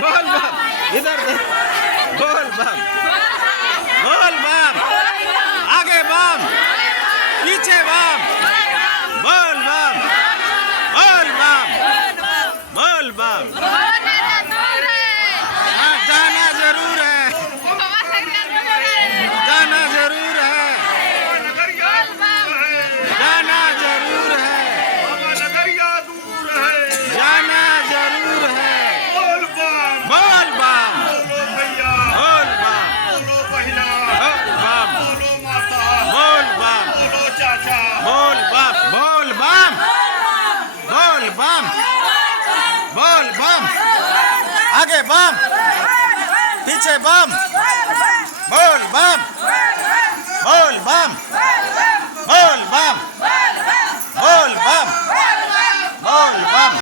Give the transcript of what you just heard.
बोल बम, इधर देख, बोल बम, बोल बम, आगे बम, पीछे बम, बोल बम, बोल बम, बोल बम। हाँ, जाना जरूर है, जाना जरूर है, जाना जरूर है, जाना जरूर है। बोल बम, बोल बम, बोल बम, बोल बम, बोल बम, बोल बम, बोल बम, बोल बम, आगे बम, पीछे बम, बोल बम, बोल बम, बोल बम।